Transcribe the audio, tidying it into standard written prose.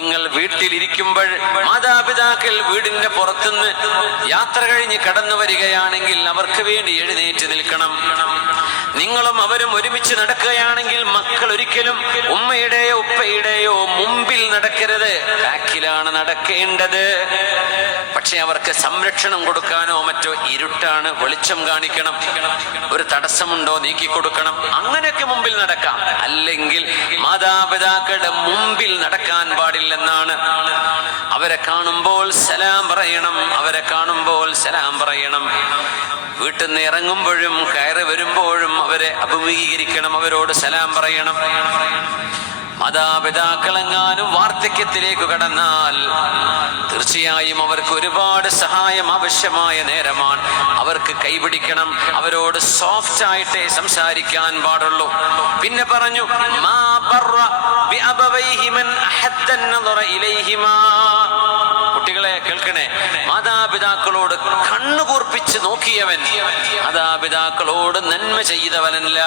നിങ്ങൾ വീട്ടിലിരിക്കുമ്പോൾ മാതാപിതാക്കൾ വീടിന്റെ പുറത്തുനിന്ന് യാത്ര കഴിഞ്ഞ് കടന്നു വരികയാണെങ്കിൽ അവർക്ക് വേണ്ടി എഴുന്നേറ്റ് നിൽക്കണം. നിങ്ങളും അവരും ഒരുമിച്ച് നടക്കുകയാണെങ്കിൽ മക്കൾ ഒരിക്കലും ഉമ്മയുടെയോ ഉപ്പയുടെയോ മുമ്പിൽ നടക്കരുത്, ബാക്കിലാണ് നടക്കേണ്ടത്. പക്ഷെ അവർക്ക് സംരക്ഷണം കൊടുക്കാനോ മറ്റോ ഇരുട്ടാണ്, വെളിച്ചം കാണിക്കണം, ഒരു തടസ്സമുണ്ടോ നീക്കിക്കൊടുക്കണം, അങ്ങനെയൊക്കെ മുമ്പിൽ നടക്കാം. അല്ലെങ്കിൽ മാതാപിതാക്കളുടെ മുമ്പിൽ നടക്കാൻ പാടില്ലെന്നാണ്. അവരെ കാണുമ്പോൾ സലാം പറയണം, അവരെ കാണുമ്പോൾ സലാം പറയണം. വീട്ടിൽ നിന്ന് ഇറങ്ങുമ്പോഴും കയറി വരുമ്പോഴും അവരെ അഭിമുഖീകരിക്കണം, അവരോട് സലാം പറയണം. മാതാപിതാക്കളെങ്ങാനും വാർദ്ധക്യത്തിലേക്ക് കടന്നാൽ തീർച്ചയായും അവർക്ക് ഒരുപാട് സഹായം ആവശ്യമായ നേരമാണ്. അവർക്ക് കൈപിടിക്കണം, അവരോട് സോഫ്റ്റ് ആയിട്ടേ സംസാരിക്കാൻ പാടുള്ളൂ. പിന്നെ പറഞ്ഞു, മാ ബറ ബിഅബവൈഹി മൻ അഹദ്ദ അൻ-നദറ ഇലൈഹിമാ. കുട്ടികളെ കേൾക്കണേ, മാതാപിതാക്കളോട് കണ്ണുകൂർപ്പിച്ച് നോക്കിയവൻ മാതാപിതാക്കളോട് നന്മ ചെയ്തവനല്ല.